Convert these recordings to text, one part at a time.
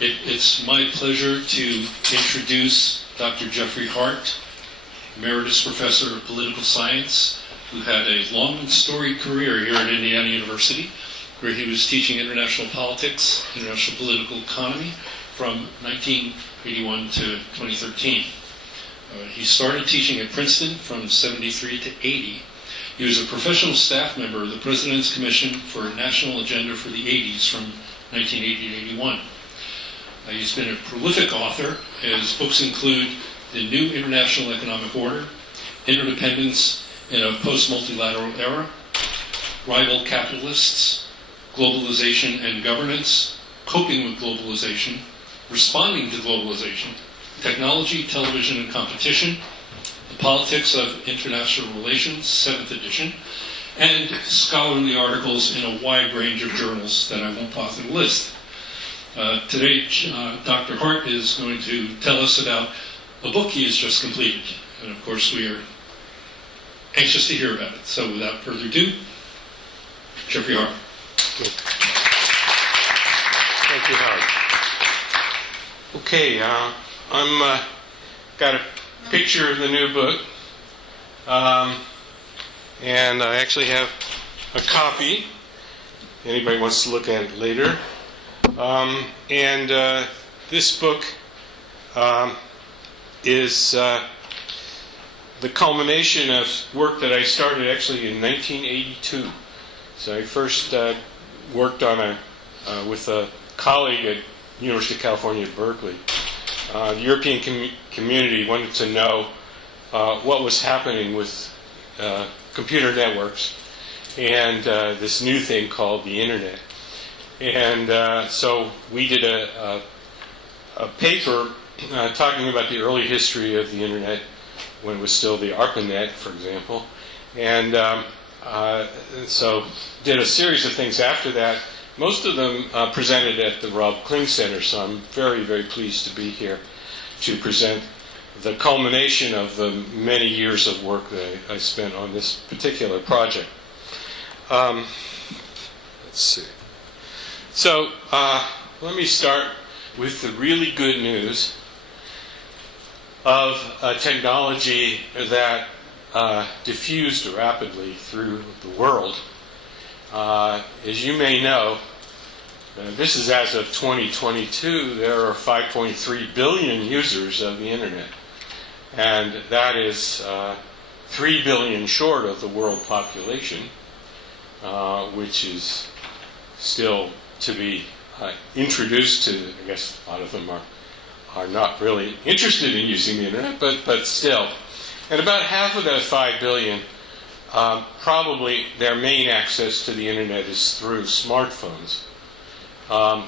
It's my pleasure to introduce Dr. Jeffrey Hart, Emeritus Professor of Political Science, who had a long and storied career here at Indiana University, where he was teaching international politics, international political economy, from 1981 to 2013. He started teaching at Princeton from 73 to 80. He was a professional staff member of the President's Commission for a National Agenda for the 80s from 1980 to 81. He's been a prolific author. His books include The New International Economic Order, Interdependence in a Post-Multilateral Era, Rival Capitalists, Globalization and Governance, Coping with Globalization, Responding to Globalization, Technology, Television and Competition, The Politics of International Relations, 7th edition, and scholarly articles in a wide range of journals that I won't bother to list. Today, Dr. Hart is going to tell us about a book he has just completed. And of course, we are anxious to hear about it. So without further ado, Jeffrey Hart. Good. Thank you, Howard. Okay, I'm got a picture of the new book. And I actually have a copy. Anybody wants to look at it later. This book is the culmination of work that I started actually in 1982. So I first worked on with a colleague at University of California at Berkeley. The European community wanted to know what was happening with computer networks and this new thing called the Internet. And so we did a paper talking about the early history of the Internet when it was still the ARPANET, for example. And so did a series of things after that. Most of them presented at the Kling Center, so I'm very, very pleased to be here to present the culmination of the many years of work that I spent on this particular project. Let's see. So let me start with the really good news of a technology that diffused rapidly through the world. As you may know, this is as of 2022, there are 5.3 billion users of the Internet. And that is 3 billion short of the world population, which is still to be introduced to. I guess a lot of them are not really interested in using the Internet, but still. And about half of that 5 billion, probably their main access to the Internet is through smartphones.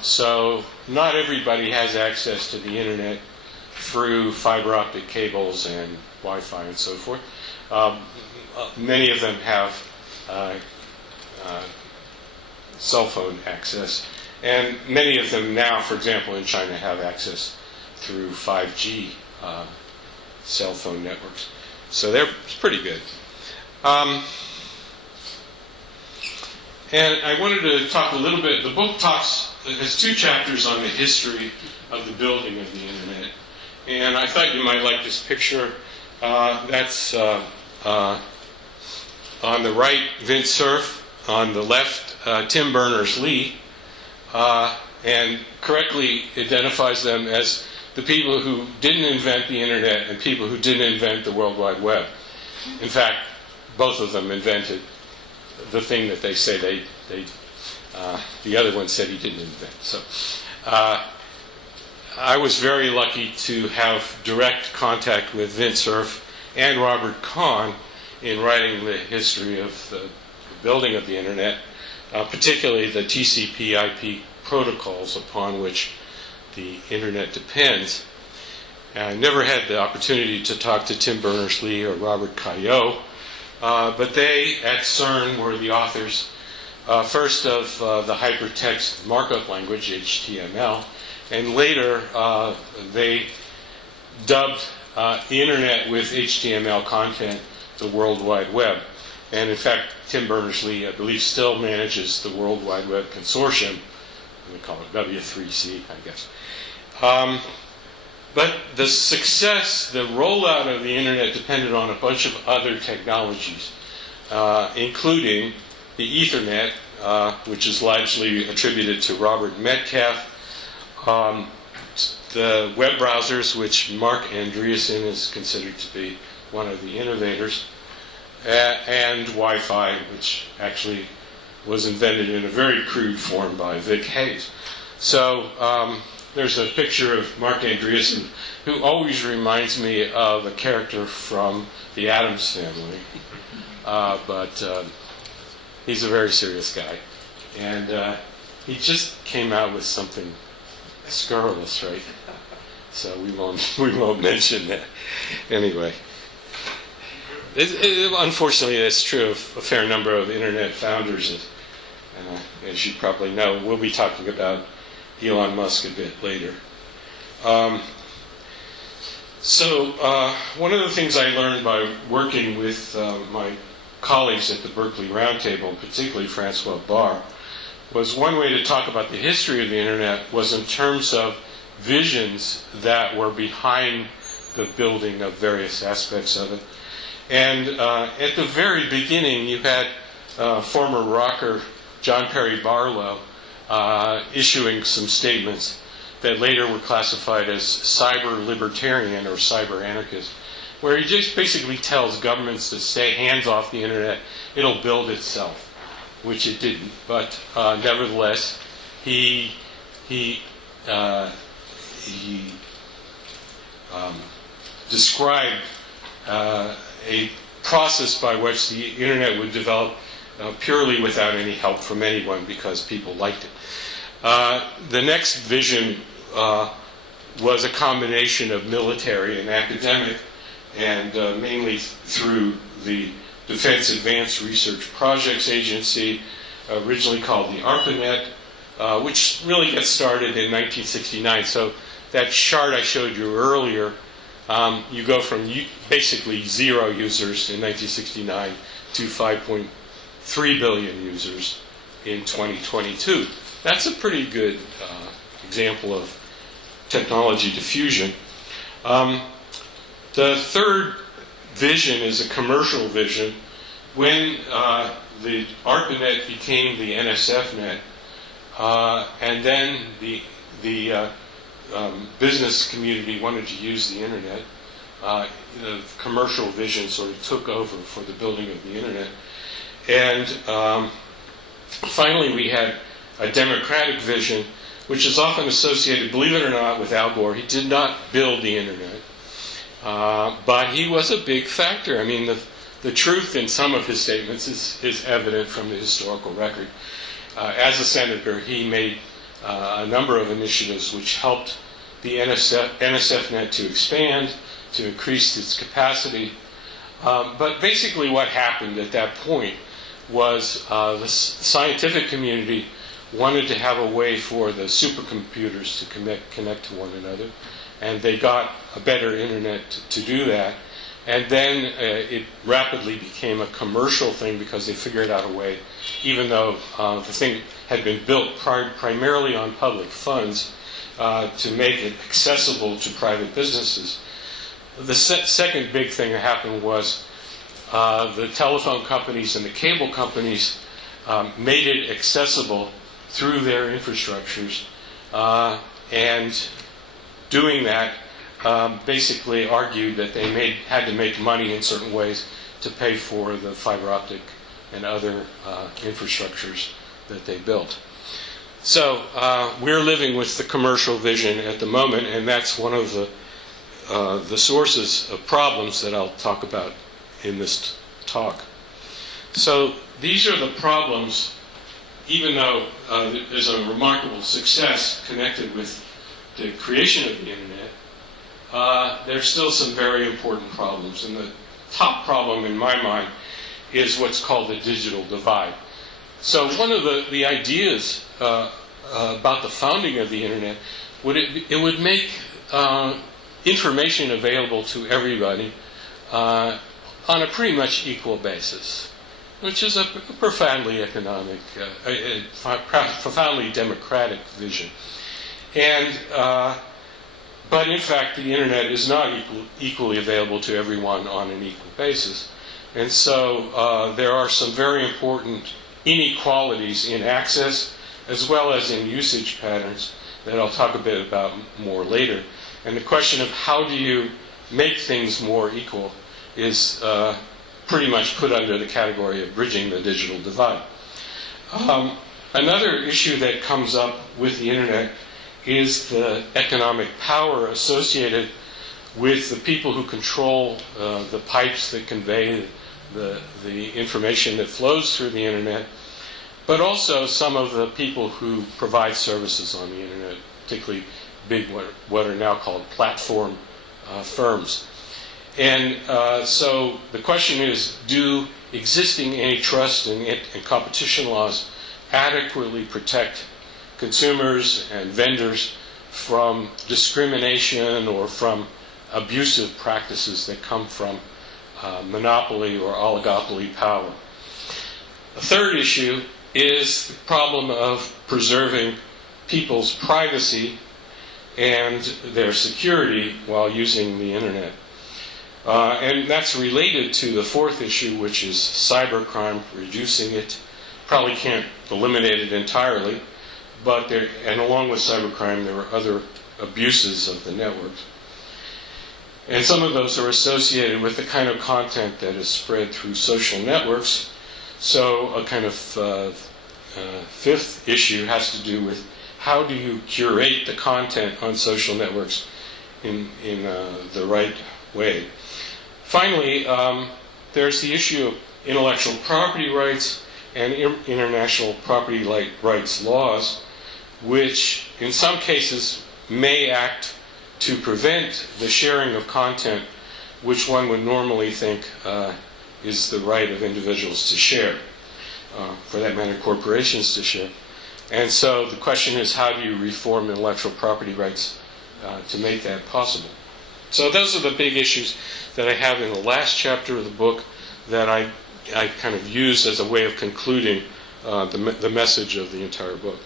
So not everybody has access to the Internet through fiber optic cables and Wi-Fi and so forth. Many of them have cell phone access, and many of them now, for example, in China, have access through 5G cell phone networks. So they're pretty good. And I wanted to talk a little bit. The book has 2 chapters on the history of the building of the Internet. And I thought you might like this picture. That's on the right, Vint Cerf. On the left, Tim Berners-Lee. And correctly identifies them as the people who didn't invent the Internet and people who didn't invent the World Wide Web. In fact, both of them invented the thing that they say the other one said he didn't invent. So I was very lucky to have direct contact with Vint Cerf and Robert Kahn in writing the history of the building of the Internet, particularly the TCP/IP protocols upon which the Internet depends. And I never had the opportunity to talk to Tim Berners-Lee or Robert Caillot, but they at CERN were the authors first of the hypertext markup language, HTML, and later they dubbed the Internet with HTML content the World Wide Web. And in fact, Tim Berners-Lee, I believe, still manages the World Wide Web Consortium. We call it W3C, I guess. But the success, the rollout of the internet depended on a bunch of other technologies, including the Ethernet, which is largely attributed to Robert Metcalfe, the web browsers, which Mark Andreessen is considered to be one of the innovators, and Wi-Fi, which actually was invented in a very crude form by Vic Hayes. So there's a picture of Mark Andreessen, who always reminds me of a character from the Addams Family. But he's a very serious guy. And he just came out with something scurrilous, right? So we won't mention that. Anyway. Unfortunately, that's true of a fair number of internet founders. As you probably know, we'll be talking about Elon Musk a bit later. So one of the things I learned by working with my colleagues at the Berkeley Roundtable, particularly Francois Barr, was one way to talk about the history of the internet was in terms of visions that were behind the building of various aspects of it. And at the very beginning, you had former rocker John Perry Barlow issuing some statements that later were classified as cyber libertarian or cyber anarchist, where he just basically tells governments to stay hands off the internet. It'll build itself, which it didn't. But nevertheless, he described a process by which the internet would develop purely without any help from anyone because people liked it. The next vision was a combination of military and academic, and mainly through the Defense Advanced Research Projects Agency, originally called the ARPANET, which really gets started in 1969. So that chart I showed you earlier, you go from basically 0 users in 1969 to 5.3 billion users in 2022. That's a pretty good example of technology diffusion. The third vision is a commercial vision. When the ARPANET became the NSFNet, and then the business community wanted to use the internet, the commercial vision sort of took over for the building of the internet. And finally, we had a democratic vision, which is often associated, believe it or not, with Al Gore. He did not build the internet, but he was a big factor. I mean, the truth in some of his statements is evident from the historical record. As a senator, he made a number of initiatives which helped the NSFNet to expand, to increase its capacity. But basically what happened at that point was the scientific community wanted to have a way for the supercomputers to connect to one another, and they got a better internet to do that. And then it rapidly became a commercial thing because they figured out a way, even though the thing had been built primarily on public funds, to make it accessible to private businesses. The second big thing that happened was the telephone companies and the cable companies made it accessible through their infrastructures, and doing that basically argued that they had to make money in certain ways to pay for the fiber optic and other infrastructures that they built. So we're living with the commercial vision at the moment, and that's one of the sources of problems that I'll talk about in this talk. So these are the problems, even though there's a remarkable success connected with the creation of the internet, there's still some very important problems. And the top problem in my mind is what's called the digital divide. So one of the ideas about the founding of the internet, it would make information available to everybody on a pretty much equal basis, which is a profoundly economic, profoundly democratic vision. And But in fact, the internet is not equally available to everyone on an equal basis. And so there are some very important inequalities in access as well as in usage patterns that I'll talk a bit about more later. And the question of how do you make things more equal is pretty much put under the category of bridging the digital divide. Another issue that comes up with the internet is the economic power associated with the people who control the pipes that convey the information that flows through the internet, but also some of the people who provide services on the internet, particularly big, what are now called platform firms. And so the question is, do existing antitrust and competition laws adequately protect consumers and vendors from discrimination or from abusive practices that come from monopoly or oligopoly power? A third issue is the problem of preserving people's privacy and their security while using the internet. And that's related to the fourth issue, which is cybercrime, reducing it. Probably can't eliminate it entirely, but and along with cybercrime, there are other abuses of the networks. And some of those are associated with the kind of content that is spread through social networks. So a kind of fifth issue has to do with how do you curate the content on social networks in the right way. Finally, there's the issue of intellectual property rights and international property rights laws, which in some cases may act to prevent the sharing of content which one would normally think is the right of individuals to share, for that matter corporations to share. And so the question is, how do you reform intellectual property rights to make that possible? So those are the big issues that I have in the last chapter of the book that I kind of use as a way of concluding the message of the entire book.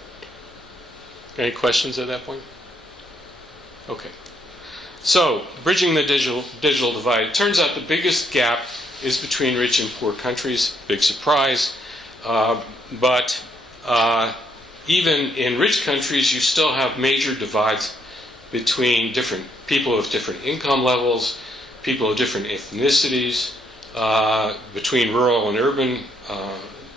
Any questions at that point? Okay. So, bridging the digital divide. It turns out the biggest gap is between rich and poor countries. Big surprise. But even in rich countries, you still have major divides between different people of different income levels, people of different ethnicities, between rural and urban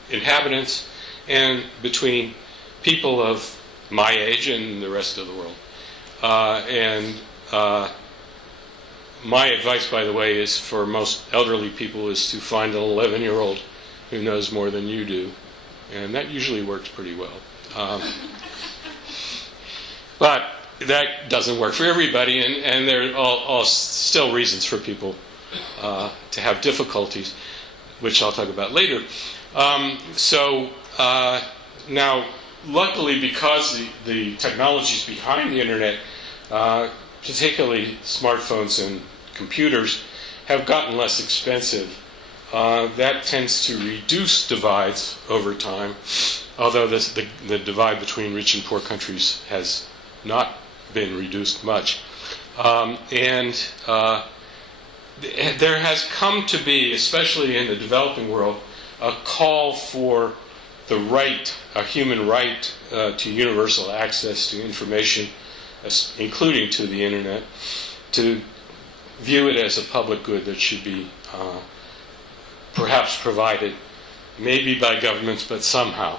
inhabitants, and between people of my age and the rest of the world. My advice, by the way, is for most elderly people is to find an 11-year-old who knows more than you do, and that usually works pretty well. But that doesn't work for everybody, and there are all still reasons for people to have difficulties, which I'll talk about later. Now, luckily, because the technologies behind the internet, particularly smartphones and computers, have gotten less expensive, that tends to reduce divides over time, although the divide between rich and poor countries has not been reduced much. There has come to be, especially in the developing world, a call for the right, a human right to universal access to information, including to the internet, to view it as a public good that should be perhaps provided, maybe by governments, but somehow.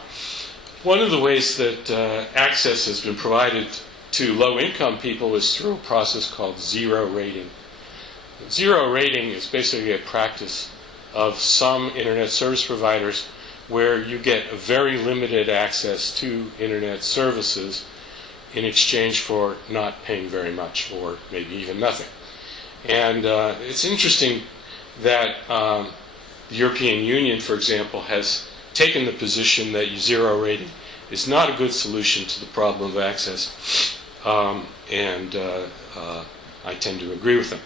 One of the ways that access has been provided to low-income people is through a process called zero rating. Zero rating is basically a practice of some internet service providers where you get a very limited access to internet services in exchange for not paying very much or maybe even nothing. And it's interesting that the European Union, for example, has taken the position that zero rating is not a good solution to the problem of access. I tend to agree with them.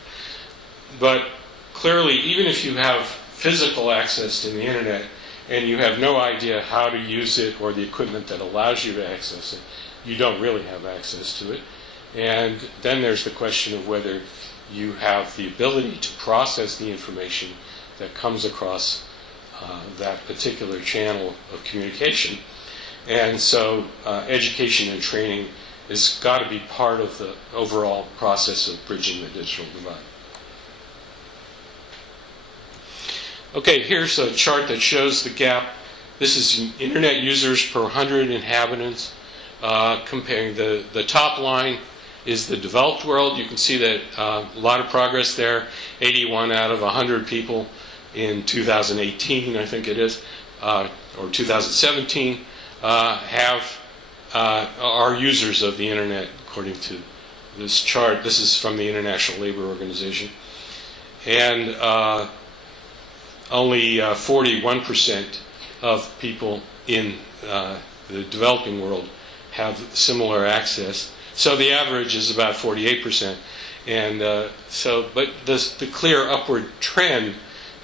But clearly, even if you have physical access to the internet and you have no idea how to use it or the equipment that allows you to access it, you don't really have access to it. And then there's the question of whether you have the ability to process the information that comes across that particular channel of communication. And so education and training has got to be part of the overall process of bridging the digital divide. Okay, here's a chart that shows the gap. This is internet users per 100 inhabitants. Comparing the top line is the developed world. You can see that a lot of progress there. 81 out of 100 people in 2018, I think it is, or 2017, are users of the internet, according to this chart. This is from the International Labor Organization. And only 41% of people in the developing world have similar access. So the average is about 48%. And but the clear upward trend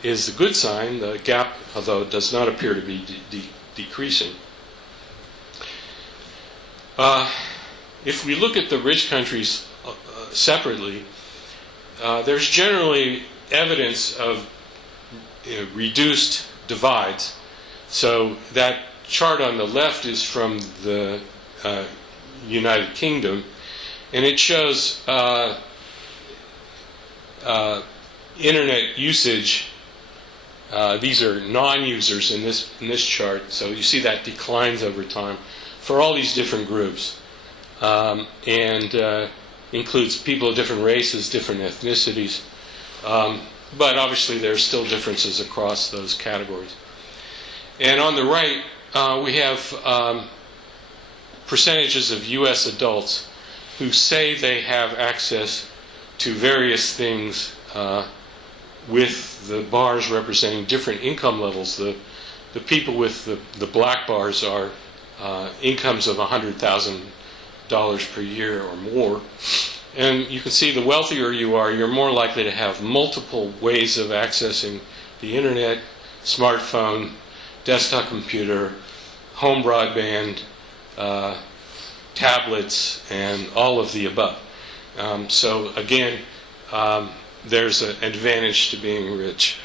is a good sign. The gap, although, does not appear to be decreasing. If we look at the rich countries separately, there's generally evidence of reduced divides. So that chart on the left is from the United Kingdom, and it shows internet usage. These are non-users in this chart, so you see that declines over time for all these different groups, and includes people of different races, different ethnicities, but obviously there are still differences across those categories. And on the right, we have percentages of U.S. adults who say they have access to various things, with the bars representing different income levels. The people with the black bars are incomes of $100,000 per year or more. And you can see the wealthier you are, you're more likely to have multiple ways of accessing the internet, smartphone, desktop computer, home broadband, tablets, and all of the above. So again, there's an advantage to being rich.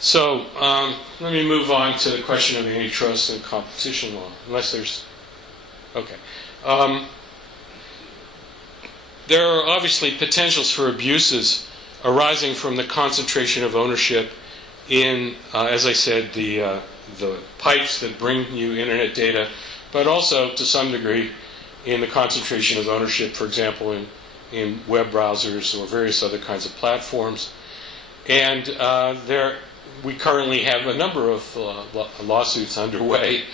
So let me move on to the question of antitrust and competition law, unless there's... Okay. There are obviously potentials for abuses arising from the concentration of ownership in, as I said, the pipes that bring you internet data, but also to some degree in the concentration of ownership, for example, in web browsers or various other kinds of platforms. And we currently have a number of lawsuits underway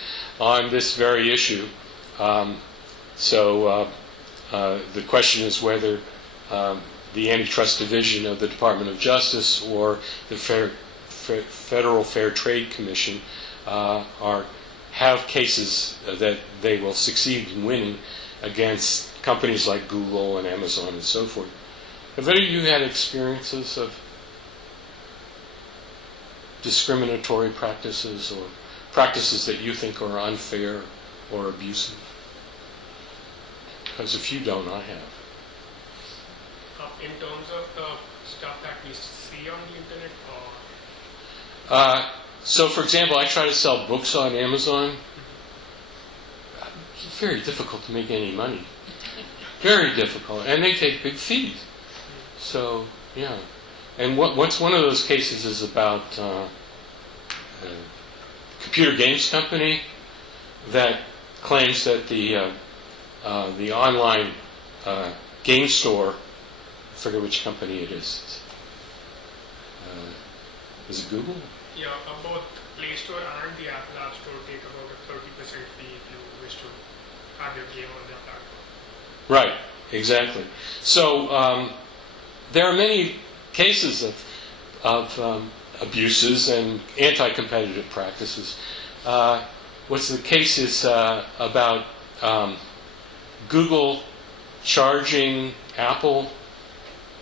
on this very issue. The question is whether the Antitrust Division of the Department of Justice or the Federal Fair Trade Commission have cases that they will succeed in winning against companies like Google and Amazon and so forth. Have any of you had experiences of discriminatory practices or practices that you think are unfair or abusive? Because if you don't, I have. In terms of the stuff that we see on the internet, or? So, for example, I try to sell books on Amazon. It's very difficult to make any money. Very difficult. And they take big fees. So, yeah. And one of those cases is about a computer games company that claims that the online game store, I forget which company it is. Is it Google? Yeah, both Play Store and the Apple App Store take about a 30% fee if you wish to have your game on their platform. Right, exactly. So there are many cases of abuses and anti-competitive practices. What's the case is about Google charging Apple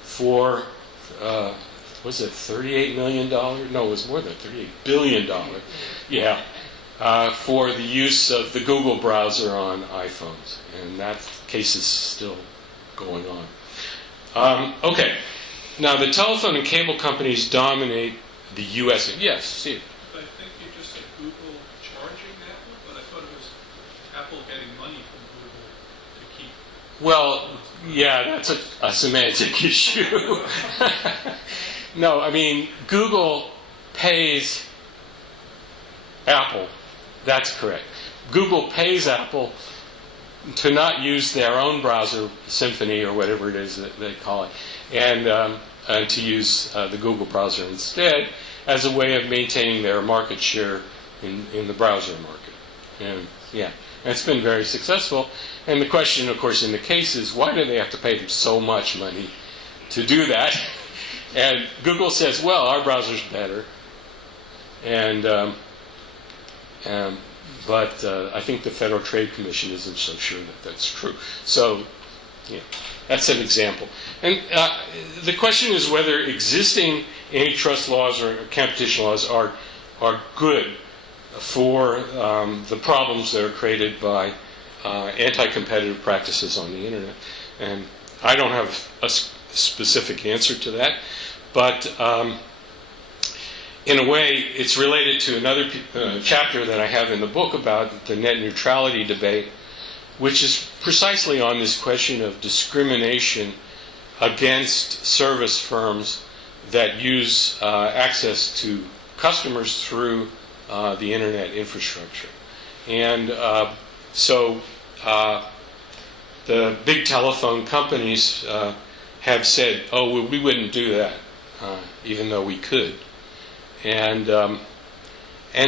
for, was it $38 million? No, it was more than $38 billion. Yeah. for the use of the Google browser on iPhones. And that case is still going on. Okay. Now, the telephone and cable companies dominate the U.S. Yes, Steve. I think you just said Google charging Apple, but I thought it was Apple getting money from Google to keep. Well, yeah, that's a semantic issue. No, I mean, Google pays Apple. That's correct. Google pays Apple to not use their own browser, Symphony or whatever it is that they call it, and to use the Google browser instead as a way of maintaining their market share in the browser market. And yeah, it's been very successful. And the question, of course, in the case is, why do they have to pay them so much money to do that? And Google says, well, our browser's better. But I think the Federal Trade Commission isn't so sure that that's true. So, yeah, that's an example. And the question is whether existing antitrust laws or competition laws are good for the problems that are created by anti-competitive practices on the internet. And I don't have a specific answer to that, but in a way, it's related to another chapter that I have in the book about the net neutrality debate, which is precisely on this question of discrimination against service firms that use access to customers through the internet infrastructure. And so the big telephone companies have said, oh, well, we wouldn't do that, even though we could. And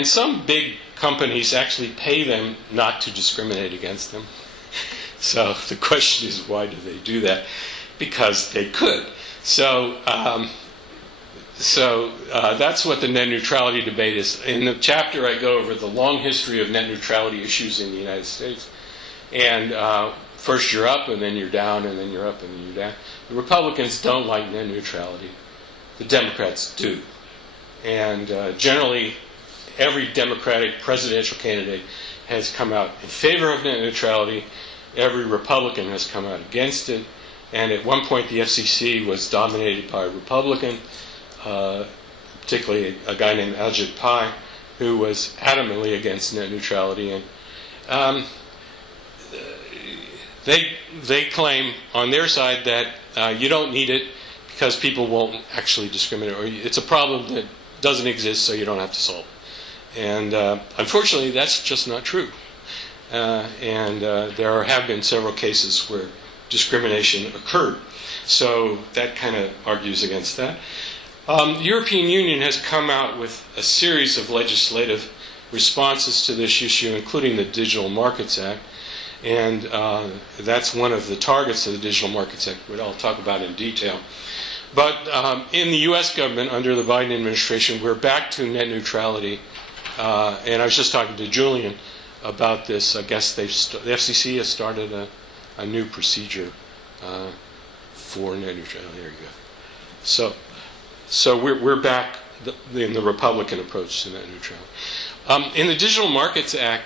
some big companies actually pay them not to discriminate against them. So the question is, why do they do that? Because they could. So that's what the net neutrality debate is. In the chapter, I go over the long history of net neutrality issues in the United States. And first you're up, and then you're down, and then you're up, and then you're down. The Republicans don't like net neutrality. The Democrats do. And generally, every Democratic presidential candidate has come out in favor of net neutrality. Every Republican has come out against it. And at one point, the FCC was dominated by a Republican, particularly a guy named Ajit Pai, who was adamantly against net neutrality. And they claim on their side that you don't need it because people won't actually discriminate, or it's a problem that doesn't exist, so you don't have to solve it. And unfortunately, that's just not true. And there have been several cases where discrimination occurred. So that kind of argues against that. The European Union has come out with a series of legislative responses to this issue, including the Digital Markets Act. And that's one of the targets of the Digital Markets Act, which I'll talk about in detail. But in the U.S. government, under the Biden administration, we're back to net neutrality. And I was just talking to Julian about this. I guess the FCC has started a new procedure for net neutrality. There you go. So we're back in the Republican approach to net neutrality. In the Digital Markets Act,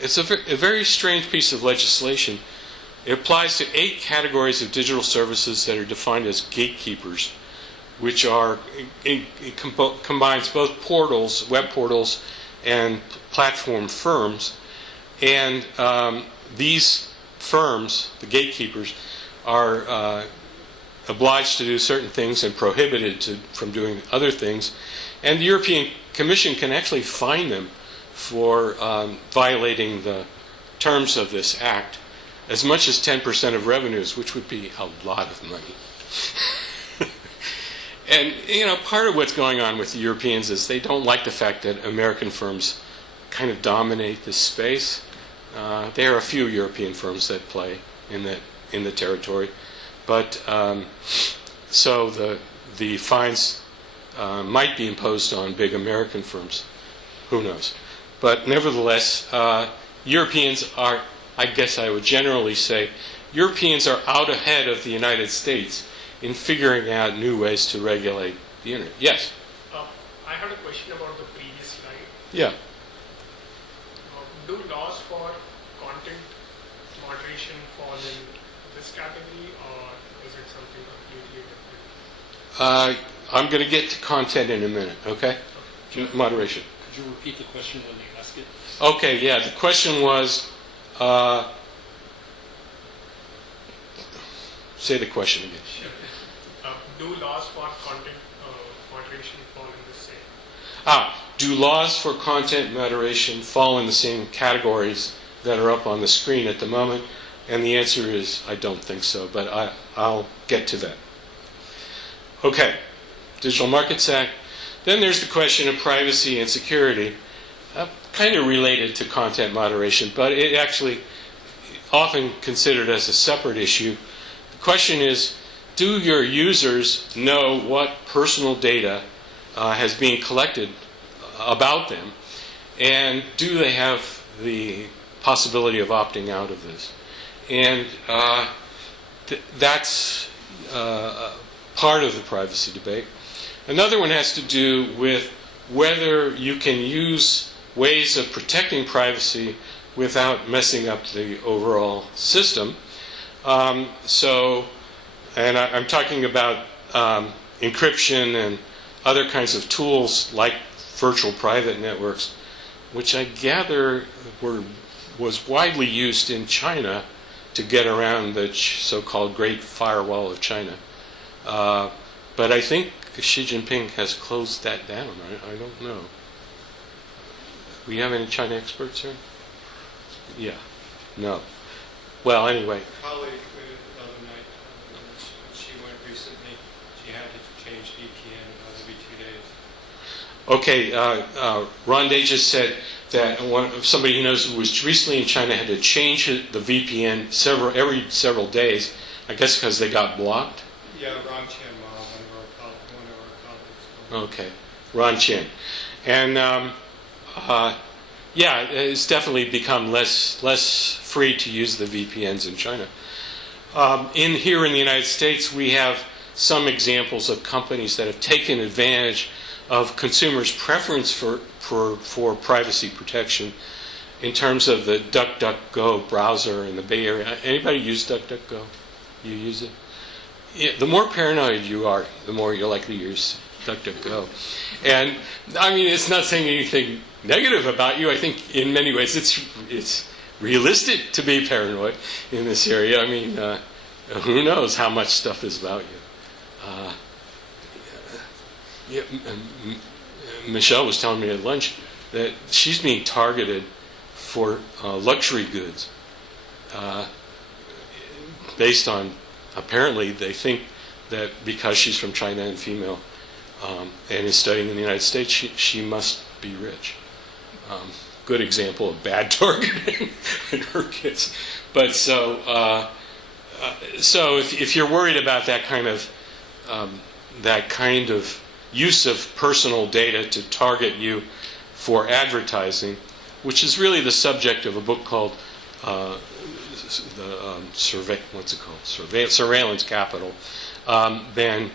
it's a very strange piece of legislation. It applies to 8 categories of digital services that are defined as gatekeepers, which are it combines both portals, web portals, and platform firms. And these firms, the gatekeepers, are obliged to do certain things and prohibited from doing other things. And the European Commission can actually fine them for violating the terms of this act, as much as 10% of revenues, which would be a lot of money. And, part of what's going on with the Europeans is they don't like the fact that American firms kind of dominate this space. There are a few European firms that play in the territory. But so the fines might be imposed on big American firms. Who knows? But nevertheless, Europeans are, I guess I would generally say, Europeans are out ahead of the United States in figuring out new ways to regulate the internet. Yes? I had a question about the previous slide. Yeah. do laws for content moderation fall in this category, or is it something completely different? I'm going to get to content in a minute, okay? Moderation. Could you repeat the question when they ask it? Okay, yeah, the question was, say the question again. Do laws for content moderation fall in the same? Do laws for content moderation fall in the same categories that are up on the screen at the moment? And the answer is, I don't think so, but I'll get to that. Okay, Digital Markets Act. Then there's the question of privacy and security, kind of related to content moderation, but it actually often considered as a separate issue. The question is, do your users know what personal data has been collected about them, and do they have the possibility of opting out of this? And that's part of the privacy debate. Another one has to do with whether you can use ways of protecting privacy without messing up the overall system. And I'm talking about encryption and other kinds of tools like virtual private networks, which I gather was widely used in China to get around the so-called Great Firewall of China. But I think Xi Jinping has closed that down. I don't know. We have any China experts here? Yeah. No. Well, anyway. A colleague the other night, when she went recently, she had to change VPN every 2 days. Okay, Ron Day just said that somebody he knows who was recently in China had to change the VPN every several days, I guess because they got blocked. Yeah, Ron Chen, one of our colleagues. Okay, Ron Chen. And yeah, it's definitely become less free to use the VPNs in China. Here in the United States, we have some examples of companies that have taken advantage of consumers' preference for privacy protection in terms of the DuckDuckGo browser in the Bay Area. Anybody use DuckDuckGo? You use it? Yeah, the more paranoid you are, the more you're likely to use DuckDuckGo. And I mean, it's not saying anything negative about you. I think in many ways it's realistic to be paranoid in this area. I mean, who knows how much stuff is about you. Michelle was telling me at lunch that she's being targeted for luxury goods based on, apparently they think that because she's from China and female and is studying in the United States, she must be rich. Good example of bad targeting in her kids. But so if you're worried about that kind of use of personal data to target you for advertising, which is really the subject of a book called Surveillance Capital, then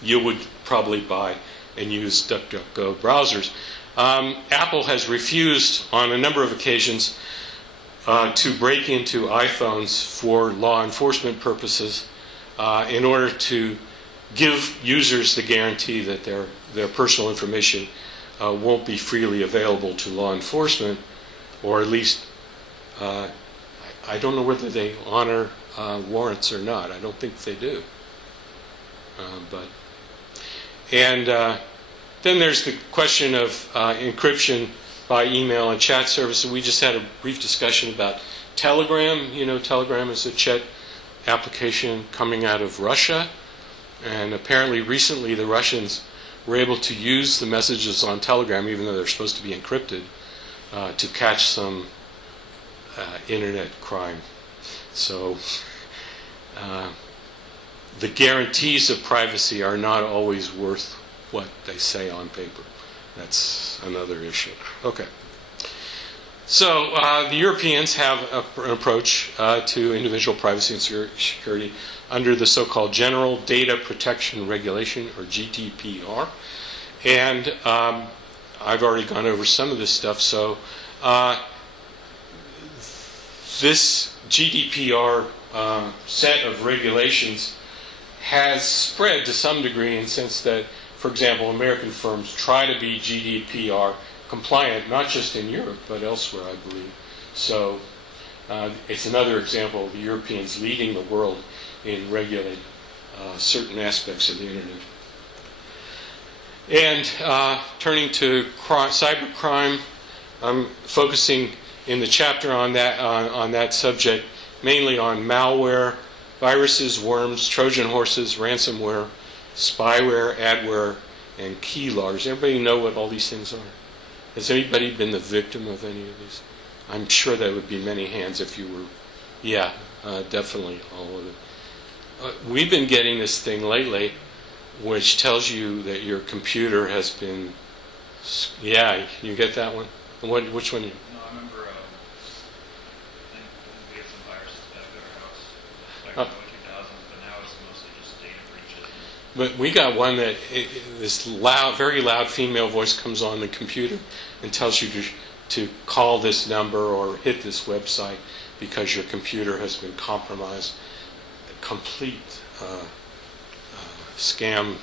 you would probably buy and use DuckDuckGo browsers. Apple has refused on a number of occasions to break into iPhones for law enforcement purposes in order to give users the guarantee that their personal information won't be freely available to law enforcement, or at least I don't know whether they honor warrants or not. I don't think they do. Then there's the question of encryption by email and chat services. We just had a brief discussion about Telegram. You know, Telegram is a chat application coming out of Russia. And apparently recently the Russians were able to use the messages on Telegram, even though they're supposed to be encrypted, to catch some internet crime. So the guarantees of privacy are not always worth what they say on paper. That's another issue. Okay. So the Europeans have an approach to individual privacy and security under the so-called General Data Protection Regulation, or GDPR. And I've already gone over some of this stuff. So this GDPR set of regulations has spread to some degree in the sense that, for example, American firms try to be GDPR compliant, not just in Europe, but elsewhere, I believe. So it's another example of the Europeans leading the world in regulating certain aspects of the Internet. And turning to cybercrime, I'm focusing in the chapter on that subject mainly on malware, viruses, worms, Trojan horses, ransomware, spyware, adware, and keyloggers. Everybody know what all these things are? Has anybody been the victim of any of these? I'm sure there would be many hands if you were. Yeah, definitely all of it. We've been getting this thing lately, which tells you that your computer has been. Yeah, you get that one? Which one? No, I remember. I think we had some viruses back at our house back in the early 2000s, but now it's mostly just data breaches. But we got one that this loud, very loud female voice comes on the computer and tells you to call this number or hit this website because your computer has been compromised. A complete scam,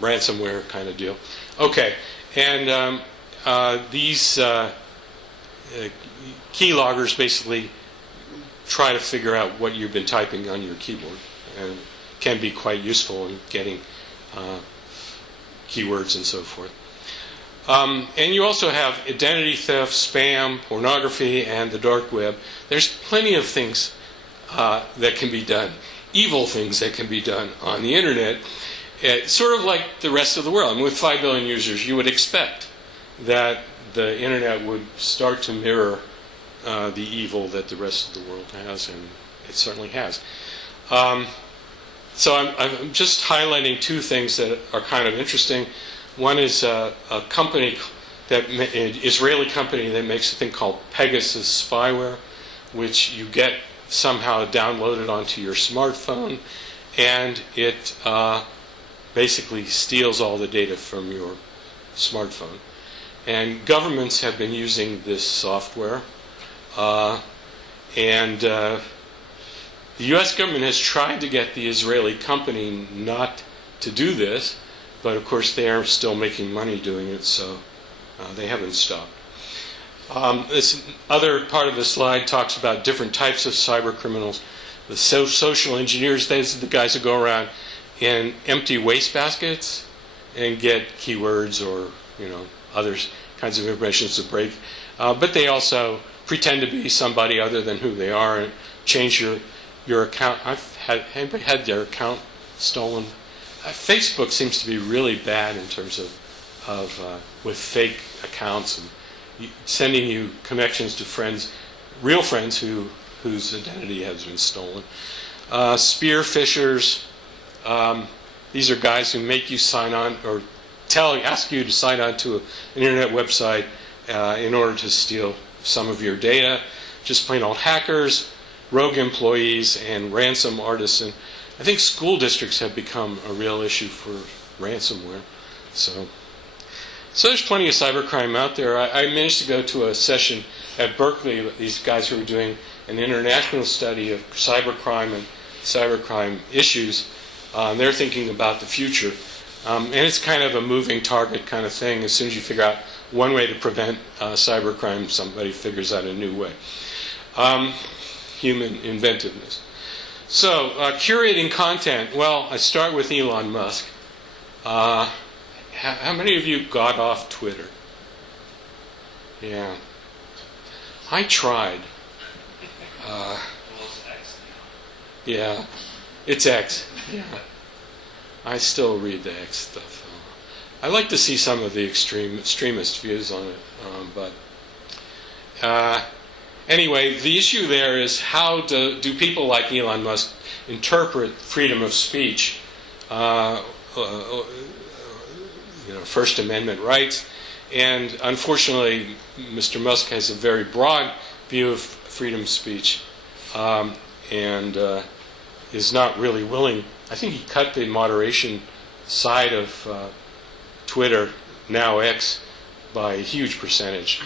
ransomware kind of deal. Okay, and these keyloggers basically try to figure out what you've been typing on your keyboard, and can be quite useful in getting keywords and so forth. And you also have identity theft, spam, pornography, and the dark web. There's plenty of things that can be done, evil things that can be done on the Internet. It's sort of like the rest of the world. I mean, with 5 billion users, you would expect that the Internet would start to mirror the evil that the rest of the world has, and it certainly has. So I'm just highlighting two things that are kind of interesting. One is a company, an Israeli company that makes a thing called Pegasus spyware, which you get somehow downloaded onto your smartphone, and it basically steals all the data from your smartphone. And governments have been using this software, and the U.S. government has tried to get the Israeli company not to do this, but of course they are still making money doing it, so they haven't stopped. This other part of the slide talks about different types of cyber criminals. The social engineers, those are the guys who go around and empty wastebaskets and get keywords or other kinds of information to break. But they also pretend to be somebody other than who they are and change your account. Anybody had their account stolen? Facebook seems to be really bad in terms of with fake accounts and sending you connections to friends, real friends whose identity has been stolen. Spear phishers. These are guys who make you sign on or ask you to sign on to an internet website in order to steal some of your data. Just plain old hackers, rogue employees, and ransom artists. I think school districts have become a real issue for ransomware. So there's plenty of cybercrime out there. I managed to go to a session at Berkeley, these guys who are doing an international study of cybercrime and cybercrime issues. They're thinking about the future. And it's kind of a moving target kind of thing. As soon as you figure out one way to prevent cybercrime, somebody figures out a new way. Human inventiveness. So, curating content. Well, I start with Elon Musk. How many of you got off Twitter? Yeah. I tried. Yeah. It's X. Yeah. I still read the X stuff. I like to see some of the extremist views on it. Anyway, the issue there is how do people like Elon Musk interpret freedom of speech, First Amendment rights, and unfortunately, Mr. Musk has a very broad view of freedom of speech, and is not really willing. I think he cut the moderation side of Twitter, now X, by a huge percentage,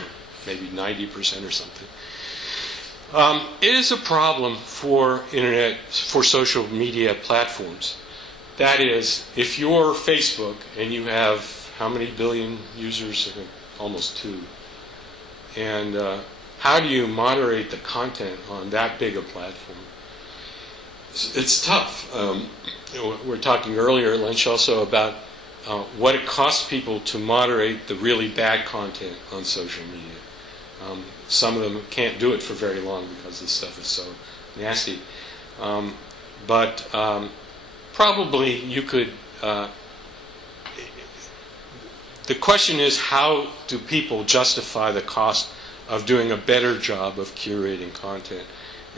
maybe 90% or something. It is a problem for social media platforms. That is, if you're Facebook and you have how many billion users? I think almost 2. And how do you moderate the content on that big a platform? It's tough. We're talking earlier at lunch also about what it costs people to moderate the really bad content on social media. Some of them can't do it for very long because this stuff is so nasty. But probably you could... the question is, how do people justify the cost of doing a better job of curating content?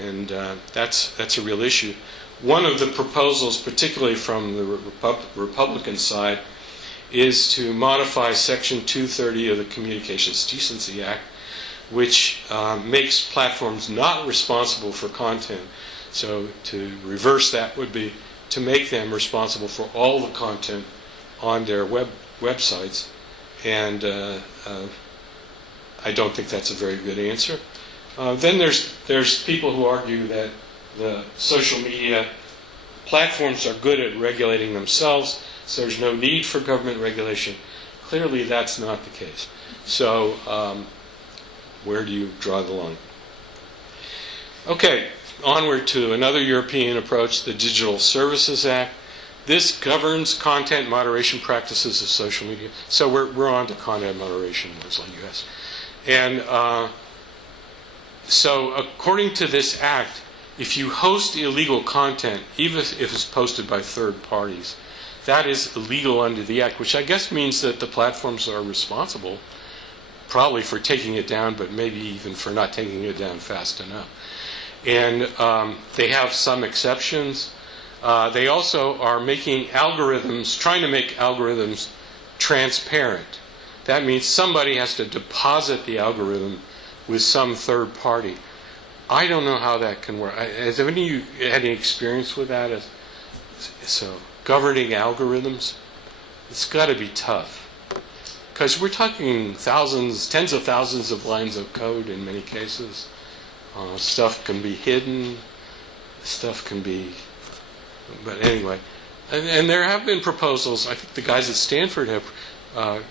And that's a real issue. One of the proposals, particularly from the Republican side, is to modify Section 230 of the Communications Decency Act, which makes platforms not responsible for content. So to reverse that would be to make them responsible for all the content on their websites. And I don't think that's a very good answer. Then there's people who argue that the social media platforms are good at regulating themselves, so there's no need for government regulation. Clearly, that's not the case. So, where do you draw the line? Okay, onward to another European approach, the Digital Services Act. This governs content moderation practices of social media. So we're on to content moderation, as like you asked. And so according to this act, if you host illegal content, even if it's posted by third parties, that is illegal under the act, which I guess means that the platforms are responsible, probably for taking it down, but maybe even for not taking it down fast enough. And they have some exceptions. They also are making algorithms, trying to make algorithms transparent. That means somebody has to deposit the algorithm with some third party. I don't know how that can work. Has any of you had any experience with that? So, governing algorithms, it's got to be tough. Because we're talking thousands, tens of thousands of lines of code in many cases. Stuff can be hidden. Stuff can be... But anyway. And there have been proposals. I think the guys at Stanford have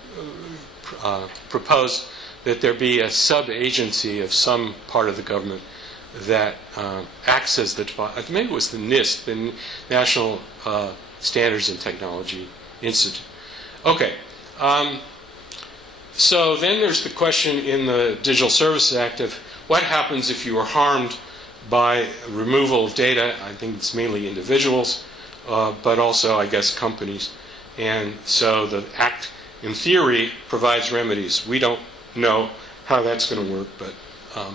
proposed that there be a sub-agency of some part of the government that acts as the... Maybe it was the NIST, the National Standards and Technology Institute. Okay. So then there's the question in the Digital Services Act of what happens if you are harmed by removal of data. I think it's mainly individuals, but also, I guess, companies. And so the Act, in theory, provides remedies. We don't know how that's going to work, but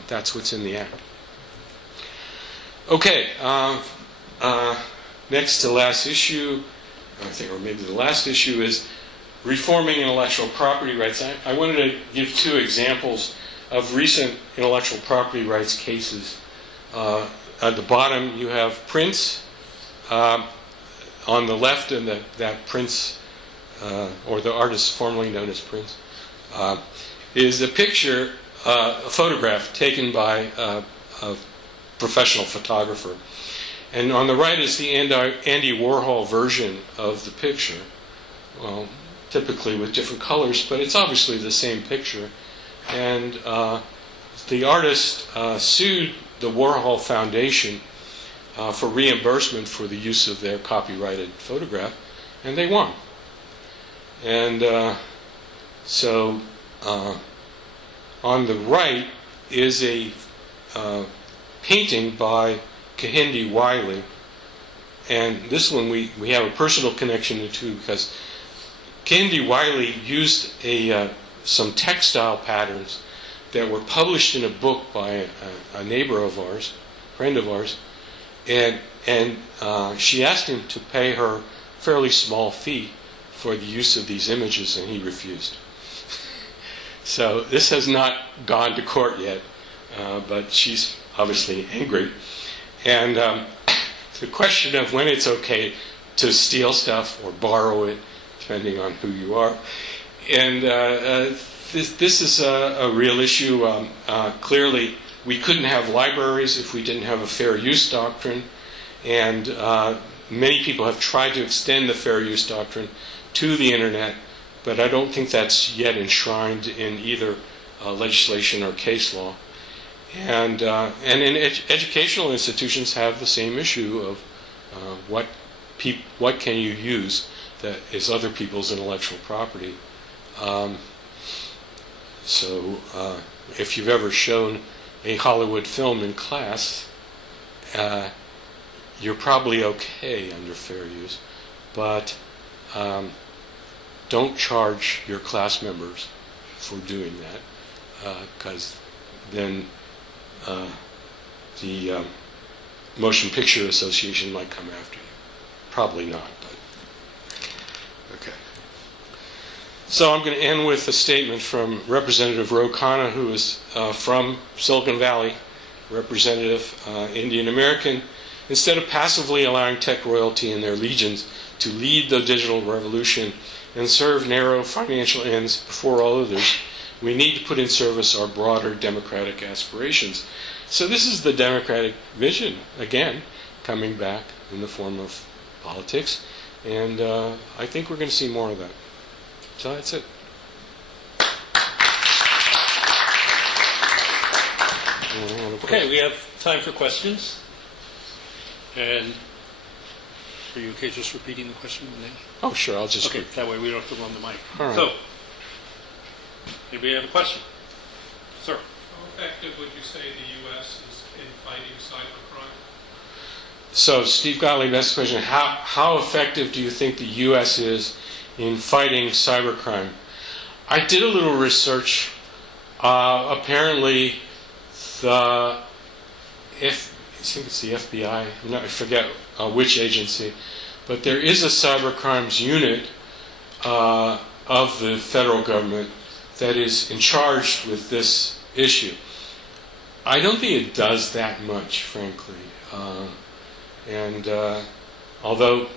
that's what's in the Act. Okay, next to last issue, I think, or maybe the last issue, is reforming intellectual property rights. I wanted to give 2 examples of recent intellectual property rights cases. At the bottom, you have Prince. On the left, and that Prince, or the artist formerly known as Prince, is a picture, a photograph taken by a professional photographer. And on the right is the Andy Warhol version of the picture, typically with different colors, but it's obviously the same picture. And the artist sued the Warhol Foundation for reimbursement for the use of their copyrighted photograph, and they won. And so on the right is a painting by Kehinde Wiley, and this one we have a personal connection to because Kehinde Wiley used some textile patterns that were published in a book by a neighbor of ours, friend of ours, and she asked him to pay her fairly small fee for the use of these images, and he refused. So this has not gone to court yet, but she's obviously angry. And the question of when it's okay to steal stuff or borrow it, depending on who you are. And this is a real issue. Clearly, We couldn't have libraries if we didn't have a fair use doctrine, and many people have tried to extend the fair use doctrine to the internet, but I don't think that's yet enshrined in either legislation or case law. And in educational institutions have the same issue of what can you use that is other people's intellectual property. So if you've ever shown a Hollywood film in class, you're probably okay under fair use, but don't charge your class members for doing that, because then the Motion Picture Association might come after you. Probably not, but okay. So I'm going to end with a statement from Representative Ro Khanna, who is from Silicon Valley, representative, Indian American. Instead of passively allowing tech royalty and their legions to lead the digital revolution and serve narrow financial ends before all others, we need to put in service our broader democratic aspirations. So this is the democratic vision, again, coming back in the form of politics. And I think we're going to see more of that. So that's it. Okay, we have time for questions. And are you okay just repeating the question? Oh, sure. I'll just... Okay, that way we don't have to run the mic. All right. So, anybody have a question? Sir. How effective would you say the U.S. is in fighting cybercrime? So, Steve Gottlieb asked the question, how effective do you think the U.S. is in fighting cybercrime? I did a little research. Apparently, I think it's the FBI, I forget which agency, but there is a cybercrimes unit of the federal government that is in charge with this issue. I don't think it does that much, frankly. Although,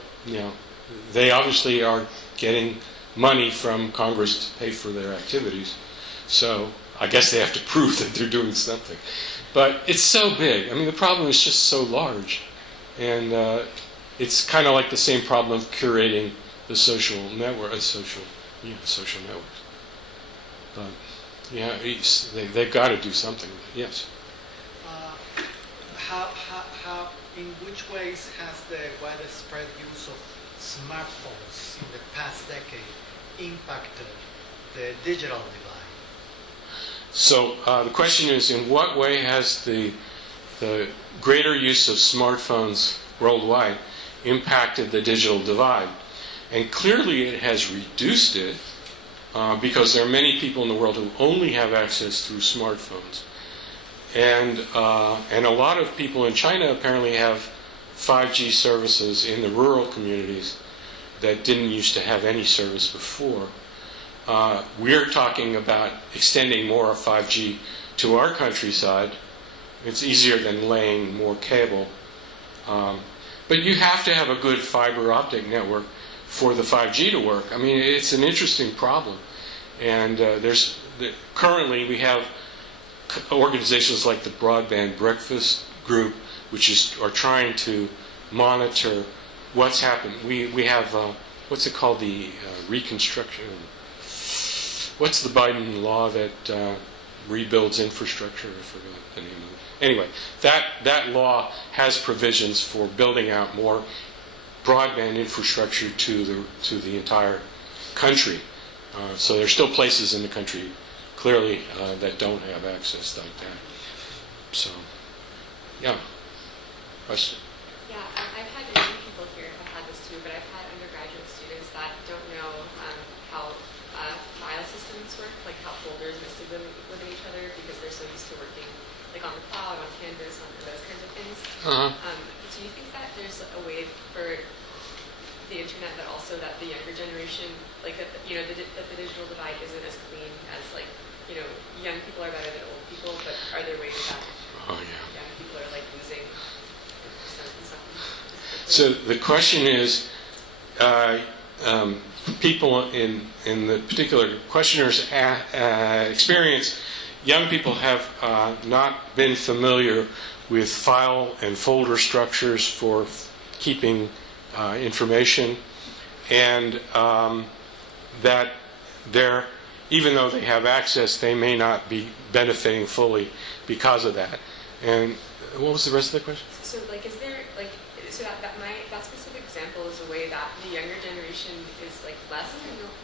they obviously are getting money from Congress to pay for their activities, so I guess they have to prove that they're doing something. But it's so big. I mean, the problem is just so large. And it's kind of like the same problem of curating the social network, social networks. But, yeah, they've got to do something. Yes? In which ways has the widespread use of smartphones in the past decade impacted the digital divide? So the question is, in what way has the greater use of smartphones worldwide impacted the digital divide? And clearly it has reduced it because there are many people in the world who only have access through smartphones. And a lot of people in China apparently have 5G services in the rural communities that didn't used to have any service before. We're talking about extending more of 5G to our countryside. It's easier than laying more cable. But you have to have a good fiber optic network for the 5G to work. I mean, it's an interesting problem. And currently we have organizations like the Broadband Breakfast Group, which are trying to monitor what's happened. We have, what's it called, the reconstruction... What's the Biden law that rebuilds infrastructure? I forgot the name of it. Anyway, that law has provisions for building out more broadband infrastructure to the entire country. So there's still places in the country, clearly, that don't have access like that. So, yeah. Question? Yeah, I've had many people here have had this too, but I've had undergraduate students that don't know how file systems work, like how folders nested within each other, because they're so used to working like on the cloud, on Canvas, on those kinds of things. Do you think that there's a way for the internet that also that the younger generation, like that the digital divide isn't as clean as young people are better than old people, but are there ways that young people are like losing something? So the question is, people in the particular questioner's experience, young people have not been familiar with file and folder structures for keeping information, and that even though they have access, they may not be benefiting fully because of that. And what was the rest of the question? So, like, is there so that specific example is a way that the younger generation is like less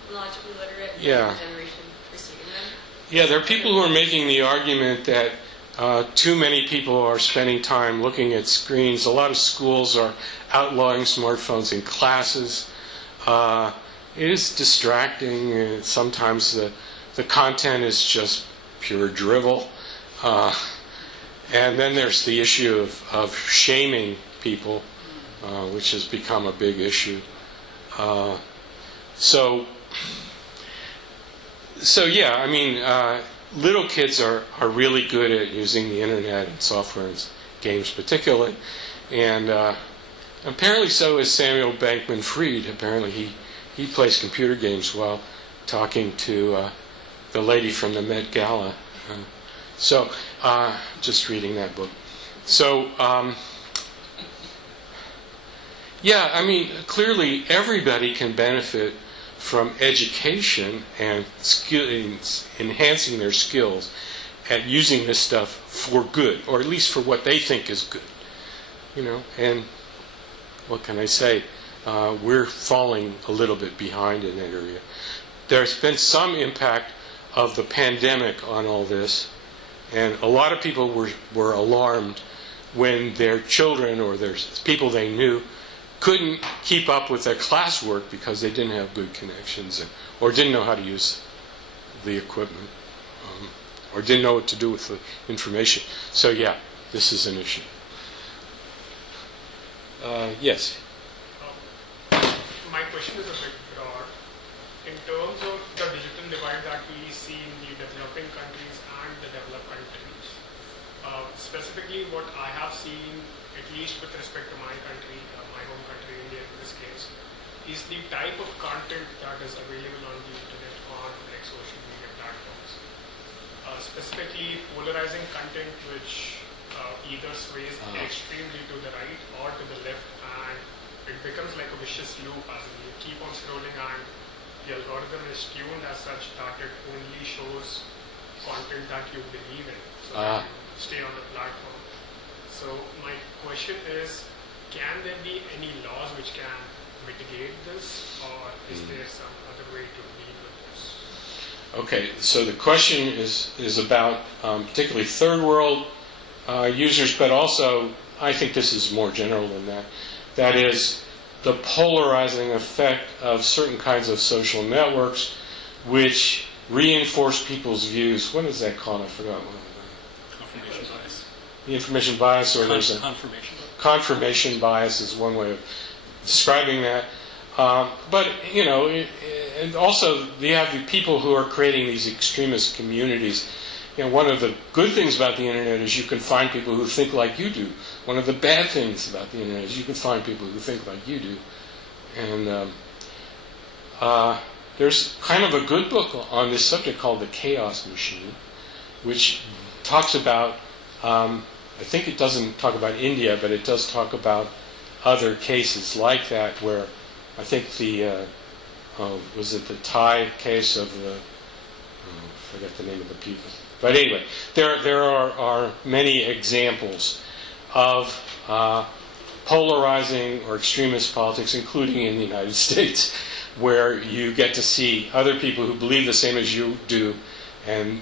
technologically literate than Yeah. the generation preceding them? Yeah, there are people who are making the argument that too many people are spending time looking at screens. A lot of schools are outlawing smartphones in classes. It is distracting. And sometimes the content is just pure drivel. And then there's the issue of shaming people, which has become a big issue. So yeah, I mean, little kids are really good at using the internet and software and games particularly. And apparently so is Samuel Bankman-Fried. Apparently he plays computer games while talking to the lady from the Met Gala. So just reading that book. So yeah, I mean, clearly everybody can benefit from education and enhancing their skills at using this stuff for good, or at least for what they think is good. You know, and what can I say? We're falling a little bit behind in that area. There's been some impact of the pandemic on all this, and a lot of people were alarmed when their children or their people they knew couldn't keep up with their classwork because they didn't have good connections or didn't know how to use the equipment or didn't know what to do with the information. So yeah, this is an issue. Yes? My question is a bit broad. In terms of the digital divide that we see in the developing countries and the developed countries, specifically what I have seen, at least with respect to my country, my home country, India in this case, is the type of content that is available on the internet on like social media platforms. Specifically polarizing content which either sways extremely to the right or to the left, and it becomes like a vicious loop as you keep on scrolling and the algorithm is tuned as such that it only shows content that you believe in, so that you stay on the platform. So my question is, can there be any laws which can mitigate this, or is there some other way to deal with this? Okay, so the question is about particularly third world users, but also I think this is more general than that. That is the polarizing effect of certain kinds of social networks which reinforce people's views. What is that called? I forgot. Confirmation bias. The information bias, or there's a confirmation bias is one way of describing that. But you know, and also you have the people who are creating these extremist communities. You know, one of the good things about the internet is you can find people who think like you do. One of the bad things about the internet is you can find people who think like you do. And there's kind of a good book on this subject called The Chaos Machine, which talks about, I think it doesn't talk about India, but it does talk about other cases like that where I think the, was it the Thai case of the, I forget the name of the people. But anyway, there are many examples of polarizing or extremist politics, including in the United States, where you get to see other people who believe the same as you do, and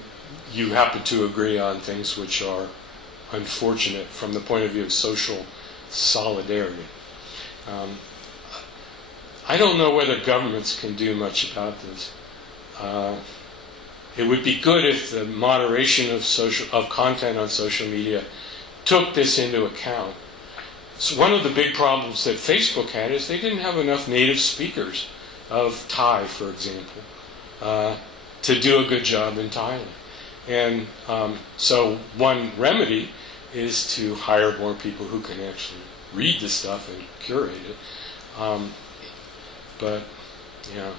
you happen to agree on things which are unfortunate from the point of view of social solidarity. I don't know whether governments can do much about this. It would be good if the moderation of content on social media took this into account. So one of the big problems that Facebook had is they didn't have enough native speakers of Thai, for example, to do a good job in Thailand. And so one remedy is to hire more people who can actually read the stuff and curate it. But, you know,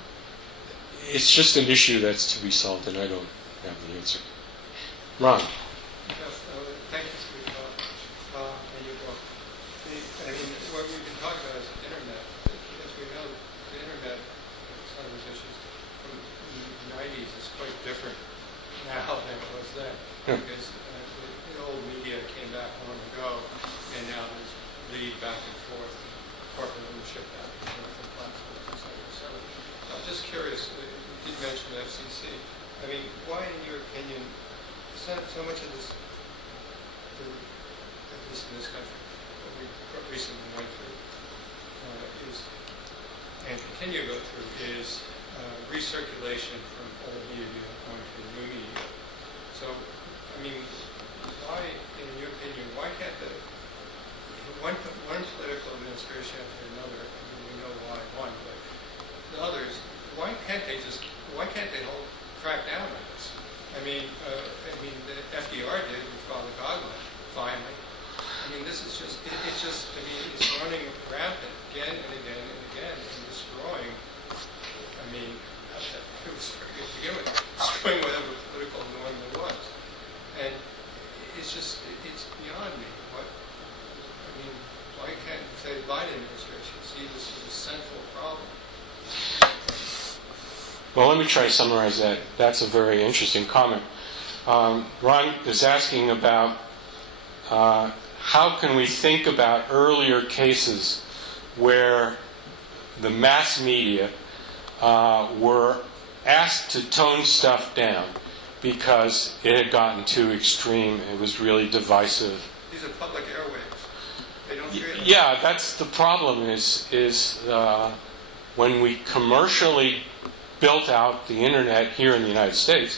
it's just an issue that's to be solved, and I don't have the answer. Ron. Yes, thank you for your talk and your book. I mean, what we've been talking about is the internet. As we know, the internet, some of these issues from the 90s is quite different now than it was then. Because the old media came back long ago, and now there's lead back and forth, corporate ownership back and forth, and platforms, et cetera, et cetera. I'm just curious, you did mention the FCC. I mean, why, in your opinion, so much of this, at least in this country, what we recently went through is, and continue to go through, is recirculation from old media going to new media. So, I mean, why, in your opinion, why can't one political administration after another, I mean, we know why one, but the others, why can't they crack down on this? I mean, the FDR did with Father Godwin, finally. I mean, this is just, it's running rampant again and again and again and destroying, to begin with, destroying whatever political norm there was. And it's just, it's beyond me. Why can't, say, the Biden administration see this as a central problem? Well, let me try to summarize that. That's a very interesting comment. Ron is asking about how can we think about earlier cases where the mass media were asked to tone stuff down because it had gotten too extreme. It was really divisive. These are public airwaves. They don't create them. Yeah, that's the problem is when we commercially built out the internet here in the United States,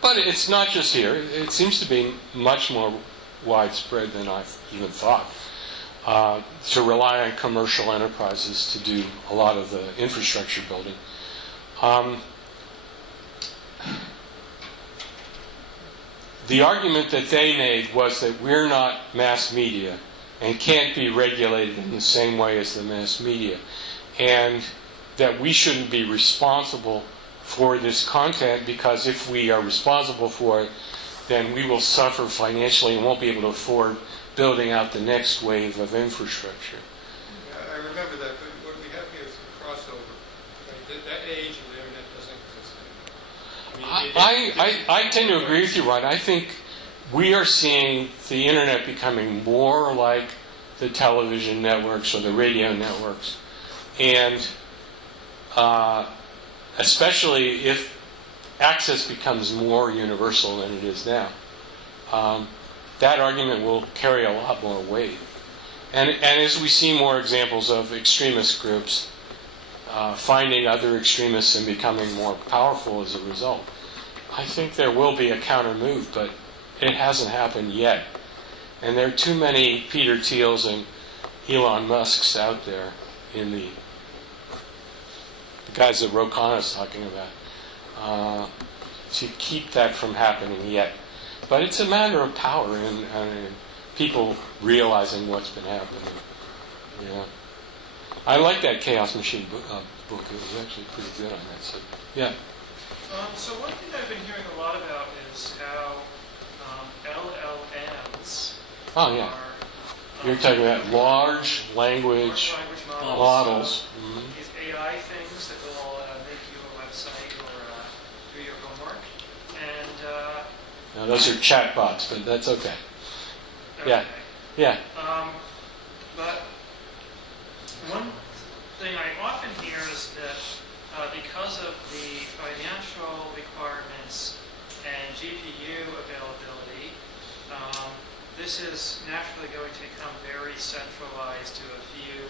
but it's not just here. It seems to be much more widespread than I even thought, to rely on commercial enterprises to do a lot of the infrastructure building. The argument that they made was that we're not mass media and can't be regulated in the same way as the mass media, and that we shouldn't be responsible for this content, because if we are responsible for it, then we will suffer financially and won't be able to afford building out the next wave of infrastructure. Yeah, I remember that, but what we have here is a crossover. Right? That age of the internet doesn't exist anymore. I tend to agree with you, Rod. I think we are seeing the internet becoming more like the television networks or the radio networks. And especially if access becomes more universal than it is now, that argument will carry a lot more weight. And as we see more examples of extremist groups finding other extremists and becoming more powerful as a result, I think there will be a counter move, but it hasn't happened yet. And there are too many Peter Thiels and Elon Musks out there in the guys that Rokan is talking about, to keep that from happening yet. But it's a matter of power and people realizing what's been happening. Yeah, I like that Chaos Machine book. It was actually pretty good on that subject. Yeah. So one thing I've been hearing a lot about is how LLMs Oh, yeah. are... You're talking about large language models. Mm-hmm. These AI things that will make you a website or do your homework. And... Now, those are chatbots, but that's okay. okay. Yeah. Yeah. But one thing I often hear is that because of the financial requirements and GPU availability, this is naturally going to become very centralized to a few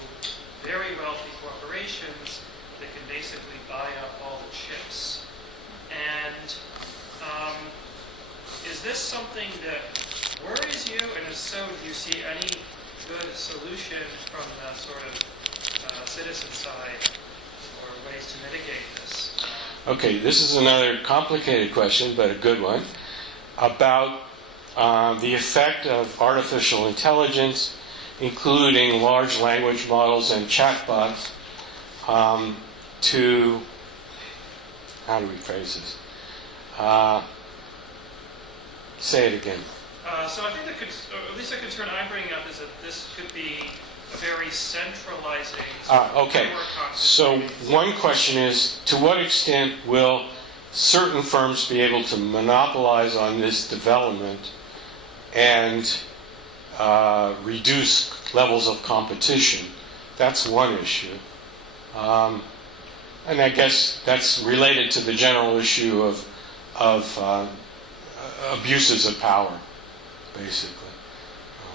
very wealthy corporations that can basically buy up all the chips. And is this something that worries you? And if so, do you see any good solution from the sort of citizen side or ways to mitigate this? Okay, this is another complicated question, but a good one, about the effect of artificial intelligence, including large language models and chatbots, to, how do we phrase this? Say it again. So I think or at least the concern I'm bringing up is that this could be a very centralizing Okay. So one question is, to what extent will certain firms be able to monopolize on this development and reduce levels of competition? That's one issue. And I guess that's related to the general issue of abuses of power, basically.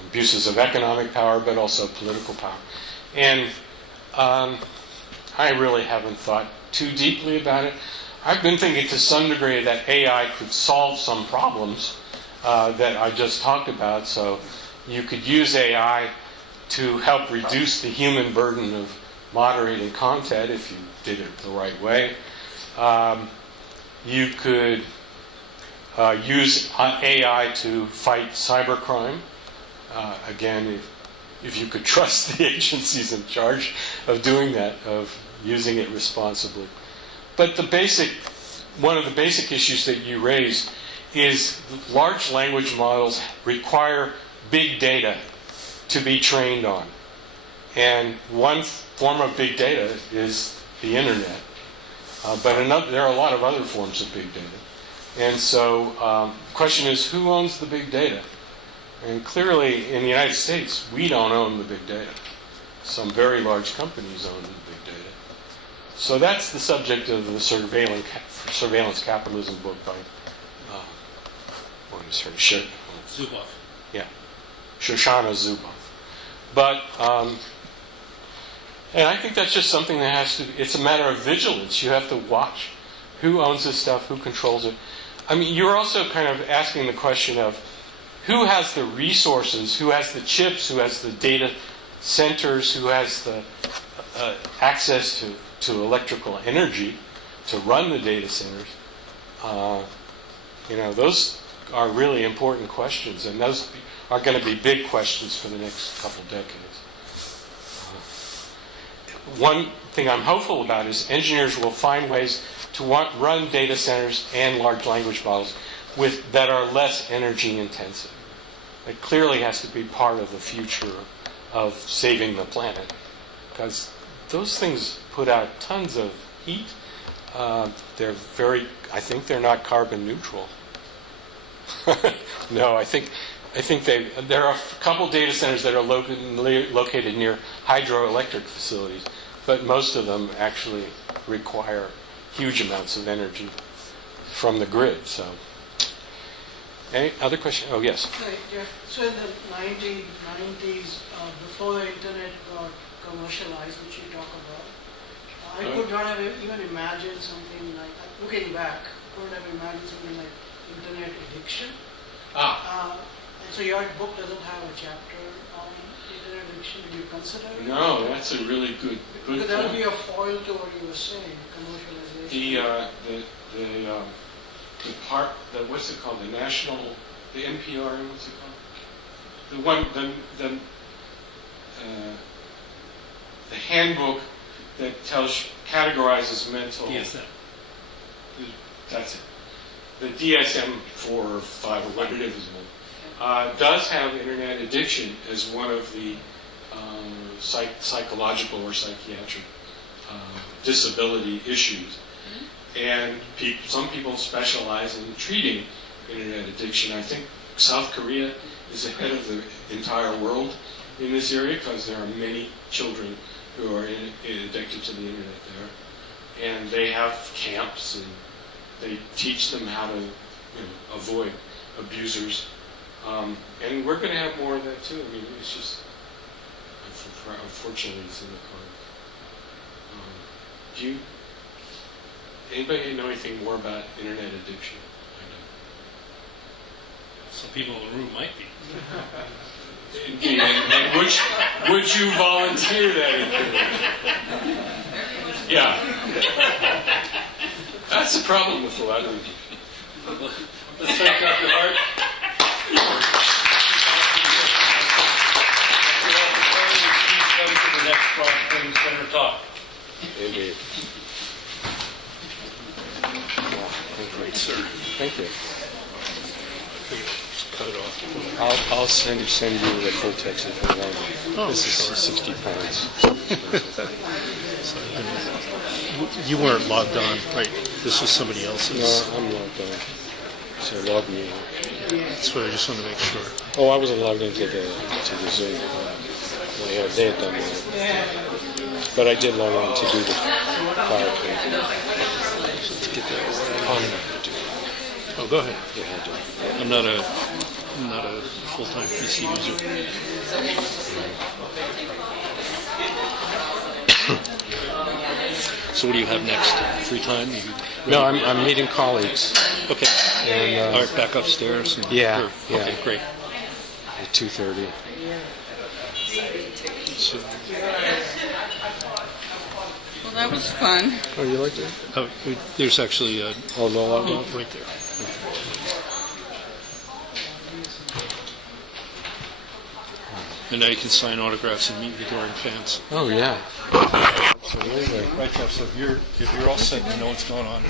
Abuses of economic power, but also political power. And I really haven't thought too deeply about it. I've been thinking to some degree that AI could solve some problems that I just talked about. So you could use AI to help reduce the human burden of moderating content if you did it the right way. You could use AI to fight cybercrime. Again, if you could trust the agencies in charge of doing that, of using it responsibly. But one of the basic issues that you raised is large language models require big data to be trained on. And one form of big data is the internet. But there are a lot of other forms of big data. And so the question is, who owns the big data? And clearly, in the United States, we don't own the big data. Some very large companies own the big data. So that's the subject of the surveillance capitalism book by, what is her? Zuboff. Yeah, Shoshana Zuboff. But, and I think that's just something that it's a matter of vigilance. You have to watch who owns this stuff, who controls it. I mean, you're also kind of asking the question of who has the resources, who has the chips, who has the data centers, who has the access to electrical energy to run the data centers. Those are really important questions, and those are going to be big questions for the next couple decades. One thing I'm hopeful about is engineers will find ways to run data centers and large language models that are less energy intensive. It clearly has to be part of the future of saving the planet, because those things put out tons of heat. I think they're not carbon neutral. No, I think there are a couple data centers that are located near hydroelectric facilities, but most of them actually require huge amounts of energy from the grid. So, any other question? Oh, yes. Right, yeah. So in the 1990s, before the internet got commercialized, which you talk about, I could not have even imagined something like, looking back, couldn't have imagined something like internet addiction. And so your book doesn't have a chapter on internet addiction. Did you consider it? No, that's a really good Because that would be a foil to what you were saying, commercialization. What's it called? The NPR, what's it called? The handbook that categorizes mental. DSM. That's it. The DSM-4 or 5 or whatever it is, does have internet addiction as one of the psychological or psychiatric disability issues. And some people specialize in treating internet addiction. I think South Korea is ahead of the entire world in this area because there are many children who are addicted to the internet there. And they have camps and they teach them how to avoid abusers. And we're going to have more of that too. I mean, it's just, unfortunately, it's in the cards. Anybody know anything more about internet addiction? I Some people in the room might be. know. And would you volunteer that? Yeah. That's the problem with a lot of people. Let's thank Dr. Hart. To the next Kling Center talk. Indeed. Great, sir. Thank you. cut it off. I'll send you the full text if you want. Oh, This is sure. 60 pounds. You weren't logged on, right? This was somebody No, else's. I'm logged on. So log me in. That's what I just wanted to make sure. Oh, I wasn't logged into the Zoom. They had done that. But I did log on to do the PowerPoint. Let's get that. I'm not going to do it. Oh, go ahead. Yeah, I'll do it. I'm not a full-time PC user. So what do you have next? Free time? No, I'm meeting colleagues. Okay. And, All right, back upstairs. And, yeah. Okay, great. At 2:30. So, Well, that was fun. Oh, you liked it? there's actually a Oh, no log on? right there. And now you can sign autographs and meet with adoring fans. Oh, yeah. Absolutely. Right, Jeff. So if you're all set, you know what's going on.